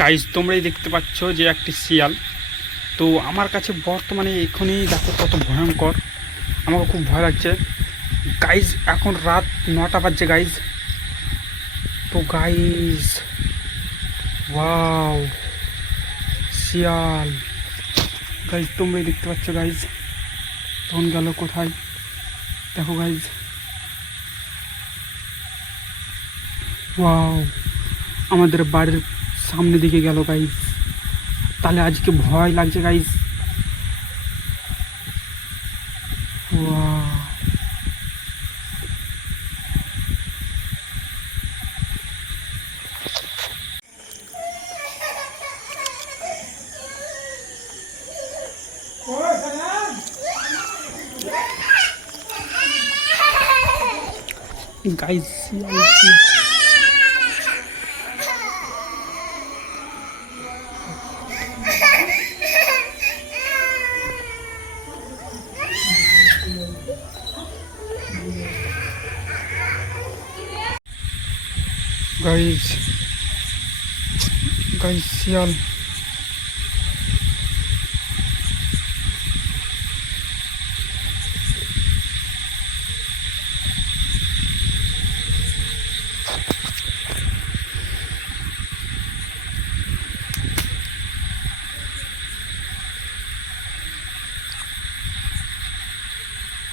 গাইজ তোমরাই দেখতে পাচ্ছ যে একটি শিয়াল। তো আমার কাছে বর্তমানে এখনই দেখো কত ভয়ঙ্কর, আমাকে খুব ভয় লাগছে গাইজ। এখন রাত 9টা বাজছে গাইজ। তো গাইজ ওয়াও শিয়াল গাইজ, তোমরাই দেখতে পাচ্ছ গাইজ। তখন গেল কোথায় দেখো গাইজ। ওয়াও আমাদের বাড়ির সামনে দিকে গেল গাইজ। তাহলে আজকে ভয় লাগছে guys. Wow guys guys guys শিয়াল।